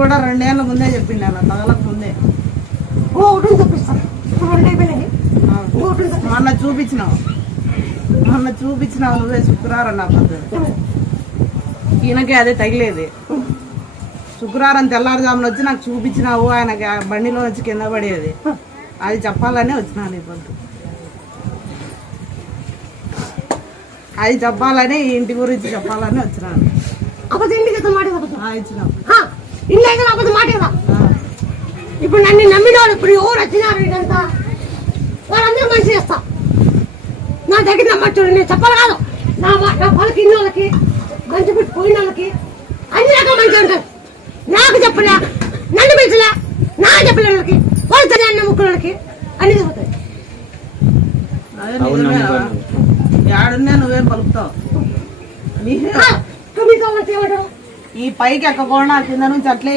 కూడా 2 ఏళ్ళ ముందే చెప్పిండు అన్న, తగలక ముందే. మొన్న చూపించినావు నువ్వే శుక్రవారం నా పద్ధతి. ఈయనకి అదే తగిలేది. శుక్రవారం తెల్లారుజామున వచ్చి నాకు చూపించినావు, ఆయనకి బండిలో వచ్చి కింద పడేది. అది చెప్పాలనే వచ్చినా నీ పొద్దు. అది చెప్పాలని, ఇంటి గురించి చెప్పాలని వచ్చినాను. ఇప్పుడు నన్ను నమ్మిన వాళ్ళు ఇప్పుడు ఎవరు వచ్చినారు ఇదంతా వాళ్ళందరూ మంచి చేస్తా. నా దగ్గర నమ్మచ్చు, నేను చెప్పాలి కాదు. నా పలకి ఇన్ని వాళ్ళకి మంచి పెట్టి పోయిన వాళ్ళకి అన్ని రకాల మంచి ఉంటారు. నాకు చెప్పలే, నన్ను పెంచలే, నా చెప్పలే వాళ్ళకి వాళ్ళు తన ముక్కుల వాళ్ళకి అన్ని చెబుతాయి. ఏడున్నా నువ్వేం పలుకుతావు. ఈ పైకి ఎక్కకుండా కింద నుంచి అట్లే